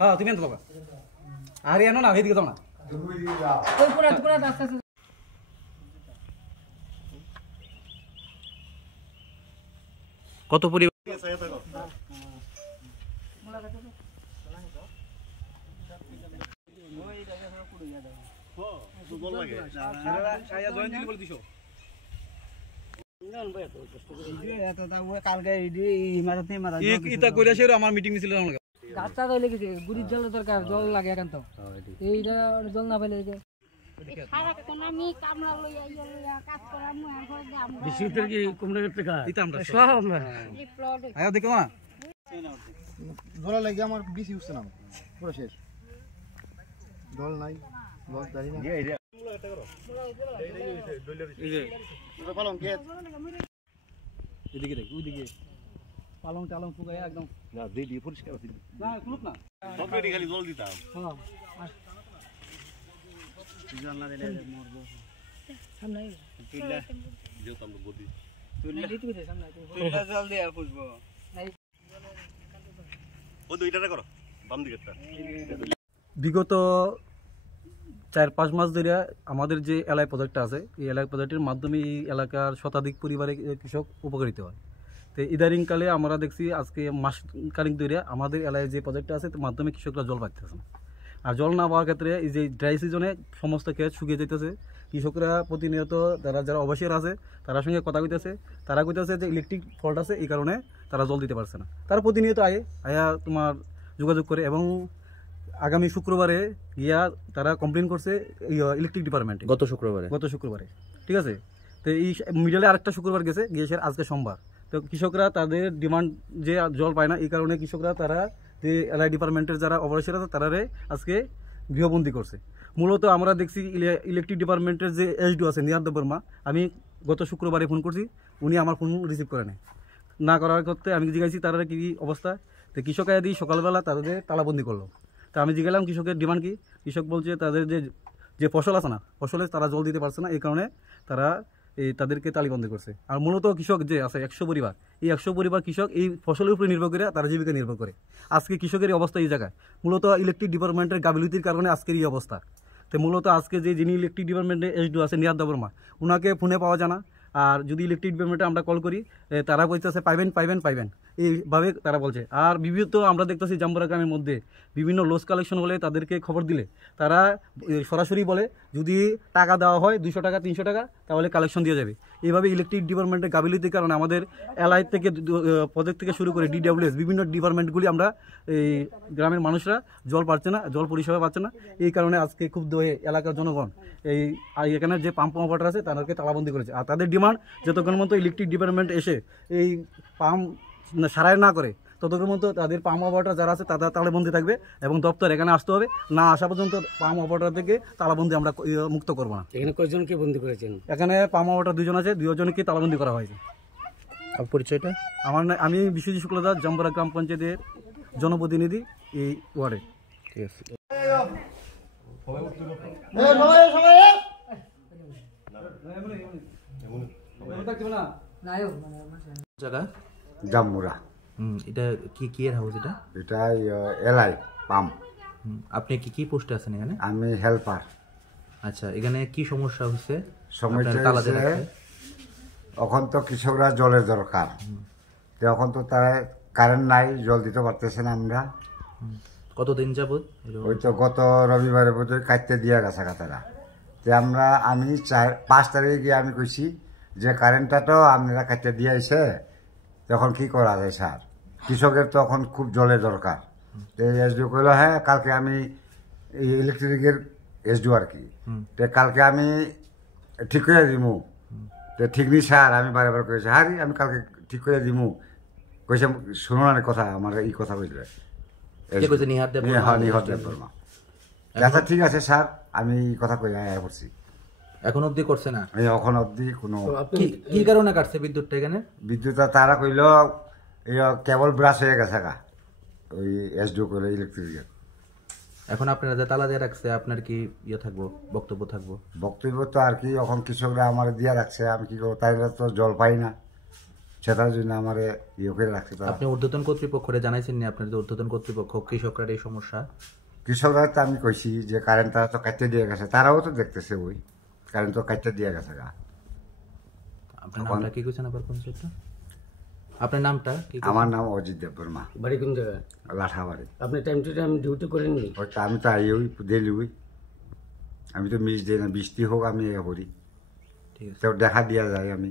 হ্যাঁ তুমি আনতে পারবা আর এনো না এইদিকে যাও না ওই পুরা পুরা রাস্তা কত পরিবার আমার মিটিং ছিল গাছটা তো লেগেছে গুড়ির জল দরকার জল লাগে একান্ত এইটা জল না পাইলে জল লাগে আমার বেশি উঠছে না পুরো শেষ জল নাই জল দাঁড়ি না এদিকে দেখ ওইদিকে পালং টালং ফুগাই একদম না দিদি পরিষ্কার আছে না কুলুপ না সব রেডি খালি জল দিতাম হ্যাঁ জল না দিলে মরবো সামনে তুইলা যেতাম বডি তুইলা দিতে দে সামনে তুইলা জল দে আর পুষবো ও দুইটাটা করো বাম দিকেরটা বিগত 4-5 মাস ধরে আমাদের যে এলআই প্রজেক্টটা আছে এই এলআই প্রজেক্টের মাধ্যমে এই এলাকার শতাধিক পরিবারে কৃষক উপকারিত হয় তো ইদারিংকালে আমরা দেখছি আজকে মাস কালিং ধরে আমাদের এলাকায় যে প্রজেক্টটা আছে তার মাধ্যমে কৃষকরা জল পাইতেছে না আর জল না পাওয়ার ক্ষেত্রে এই যে ড্রাই সিজনে সমস্ত ক্ষেত শুকিয়ে যেতেছে কৃষকরা প্রতিনিয়ত যারা অবসর আছে তার সঙ্গে কথা কইতেছে তারা কইতেছে যে ইলেকট্রিক ফল্ট আছে এই কারণে তারা জল দিতে পারছে না তারা প্রতিনিয়ত আয়া তোমার যোগাযোগ করে এবং আগামী শুক্রবারে গিয়া তারা কমপ্লেন করছে ইলেকট্রিক ডিপার্টমেন্টে গত শুক্রবারে ঠিক আছে তো এই মিডলে আরেকটা শুক্রবার গেছে গিয়েছে আজকে সোমবার তো কৃষকরা তাদের ডিমান্ড যে জল পায় না এই কারণে কৃষকরা তারা যে এলআই ডিপার্টমেন্টের যারা অপারেশন আছে তারারে আজকে গৃহবন্দী করছে মূলত আমরা দেখছি ইলেকট্রিক ডিপার্টমেন্টের যে এসডিও আছে নিয়ার দেববর্মা আমি গত শুক্রবারে ফোন করছি উনি আমার ফোন রিসিভ করে নেয় না করার করতে আমি জিজ্ঞাসি তারা কি অবস্থা তো কৃষক আদি সকালবেলা তাদের তালাবন্দি করলো তা আমি জিজ্ঞাসলাম কৃষকের ডিমান্ড কি কৃষক বলছে তাদের যে ফসল আছে না ফসলে তারা জল দিতে পারছে না এই কারণে তারা তাদেরকে তালিবন্দি করছে আর মূলত কৃষক যে আছে 100 পরিবার এই 100 পরিবার কৃষক এই ফসলের উপরে নির্ভর করে তারা জীবিকা নির্ভর করে আজকে কৃষকের অবস্থা এই জায়গায় মূলত ইলেকট্রিক ডিপার্টমেন্টের গাফিলতির কারণে আজকের এই অবস্থা তো মূলত আজকে যিনি ইলেকট্রিক ডিপার্টমেন্টে এসডিও আছে নিয়াদ দেববর্মা ওনাকে ফোনে পাওয়া যায় না আর যদি ইলেকট্রিক ডিপার্টমেন্টে আমরা কল করি তারা কইতেছে পাইবেন এইভাবে তারা বলছে আর বিভিন্ন আমরা দেখতেছি জাম্বুরা গ্রামের মধ্যে বিভিন্ন লস কালেকশন হলে তাদেরকে খবর দিলে তারা সরাসরি বলে যদি টাকা দেওয়া হয় 200 টাকা 300 টাকা তাহলে কালেকশন দিয়ে যাবে এইভাবে ইলেকট্রিক ডিপার্টমেন্টের গাফিলতির কারণে আমাদের এলআই থেকে প্রজেক্ট থেকে শুরু করে ডিডব্লিউএস বিভিন্ন ডিপার্টমেন্টগুলি আমরা এই গ্রামের মানুষরা জল পাচ্ছে না জল পরিষেবা পাচ্ছে না এই কারণে আজকে ক্ষুব্ধ হয়ে এলাকার জনগণ এখানে যে পাম্প অপারেটর আছে তাদেরকে তালাবন্দি করেছে আর তাদের ডিমান্ড যতক্ষণ মতো ইলেকট্রিক ডিপার্টমেন্ট এসে এই পাম্প সারাই না করে ততক্ষণ মতো তাদের পাম্প অপারেটর যারা আছে তারা তালাবন্দি থাকবে এবং দপ্তর এখানে আসতে হবে না আসা পর্যন্ত পাম্প অপারেটর থেকে তালাবন্দি আমরা মুক্ত করবো না এখানে কয়জনকে বন্দি করেছেন এখানে পাম্প অপারেটর 2 জন আছে 2 জনকে তালাবন্দি করা হয়েছে পরিচয়টা আমি বিশ্বজিৎ শুক্লদাস জাম্বুরা গ্রাম পঞ্চায়েতের জনপ্রতিনিধি এই ওয়ার্ডে ঠিক আছে জাম্বুরা এটা কি এর হাউস এটা এলআই পাম্প আপনি কি পোস্টে আছেন এখানে আমি হেল্পার আচ্ছা এখানে কি সমস্যা হচ্ছে সমস্যা এখন তো কৃষকরা জলের দরকার এখন তো তারা কারেন্ট নাই জল দিতে পারতেছে না আমরা কতদিন যাবত ওই তো গত রবিবারে বোধহয় কাটতে দিয়া গেছে তারা তো আমি 5 তারিখে গিয়ে আমি কইছি যে কারেন্টটা তো আপনারা কাটতে দিয়েছে তখন কি করা যায় স্যার কৃষকের তো এখন খুব জলের দরকার তো এসডিও কইল হ্যাঁ কালকে আমি ইলেকট্রিকের এসডিও আর কি তো কালকে আমি ঠিক করে দিমু তো ঠিক নি স্যার আমি বারে কইছি হারি আমি কালকে ঠিক করে দিমু কইছে শুনো না কথা আমার এই কথা বুঝলে আচ্ছা ঠিক আছে স্যার আমি কথা কই করছি এখন অবধি করছে না এখন অবধি কোনো কি কারণে কাটছে বিদ্যুৎটা এখানে বিদ্যুৎ তারা কইল কেবল ব্রাশ হয়ে গেছে গা ওই এসডিও কইল ইলেকট্রিকের এখন আপনারা যে তালা দিয়ে রাখছে আপনার কি বক্তব্য তো আর কি এখন কৃষকরা আমার দিয়ে রাখছে আমি কি করবো তাই তো জল পাই না সেটার জন্য আমার ইয়ে করে রাখতে পারে। আপনি ঊর্ধ্বতন কর্তৃপক্ষরে জানাইছেন নি আপনার যে ঊর্ধ্বতন কর্তৃপক্ষ কৃষকরা এই সমস্যা? কৃষকরা তো আমি কইছি যে কারেন্টটা তো কাটতে দিয়ে গেছে, তারাও তো দেখতেছে ওই কারেন্ট তো কাটতে দিয়ে গেছে গা। আপনার নামটা কি কইছেন আবার কোন সেটা? আপনার নামটা কি? আমার নাম অজিত দেববর্মা, বাড়ি কোন জায়গায়? লাঠাবাড়ি। আপনি টাইম টু টাইম ডিউটি করেননি? ওইটা আমি তো আই ওই দিলি ওই, আমি তো মিস দিই না, বৃষ্টি হোক আমি এ করি, ঠিক আছে। তো দেখা দিয়া যায় আমি।